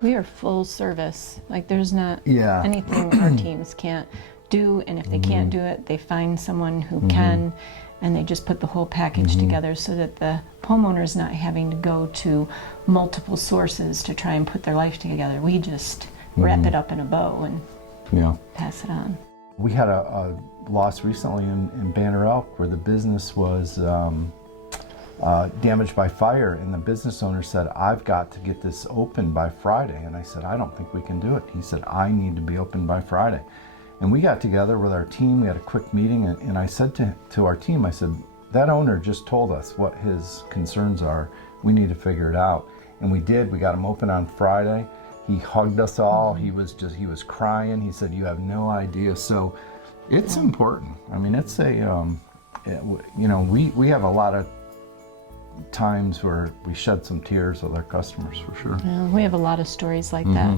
We are full service. Like there's not Yeah. anything our teams can't do, and if they can't do it, they find someone who can, and they just put the whole package together so that the homeowner's not having to go to multiple sources to try and put their life together. We just wrap it up in a bow and pass it on. We had a loss recently in Banner Elk where the business was damaged by fire, and the business owner said, I've got to get this open by Friday. And I said, I don't think we can do it. He said, I need to be open by Friday. And we got together with our team, we had a quick meeting, and I said to our team, I said, that owner just told us what his concerns are. We need to figure it out. And we did. We got him open on Friday. He hugged us all. He was crying. He said, you have no idea. So it's important. I mean, it's a, you know, we have a lot of times where we shed some tears with our customers, for sure. We have a lot of stories like that.